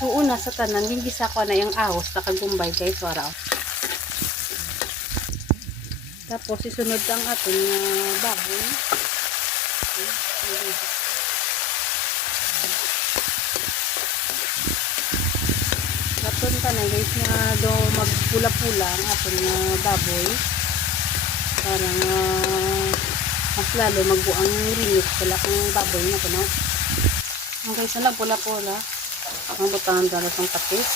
So una sa tanan gingisa ko na yung ahos na kagumbay guys wala. Tapos isunod ang aton baboy. Aton ka na guys nga do magpula-pula ang aton baboy. Para mas lalo magbuang rinit pala kung baboy na kuno. Ang guys na pula-pula. Ang butangan dalas ng kapis.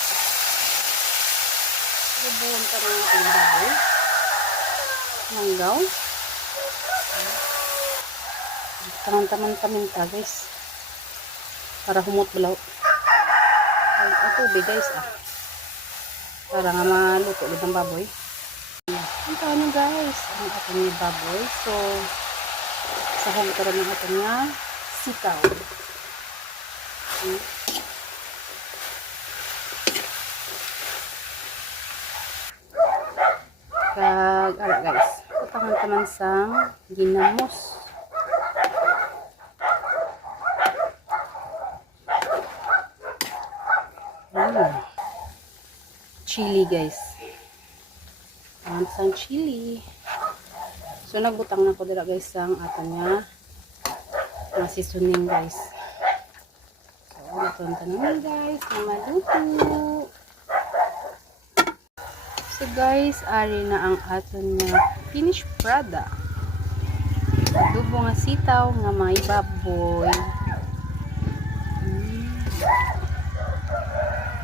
Bubuon ka na ang baboy. Langgaw. Taman-taman ka guys. Para humot balaw. Ay tubig guys para nga maluto ulit ang baboy. Ang tanong guys, ang ating baboy. So, sahog ka rin ang ating sitaw. Ala guys, taman-taman sa ginamos. Chili guys. Ang chili. So nagbutang na ko dira guys ang atanya seasoning guys. So natunta naman guys na maluto. So guys, ari na ang aton finished product. Adobo nga sitaw nga may baboy.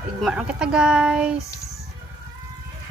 Igma kita guys.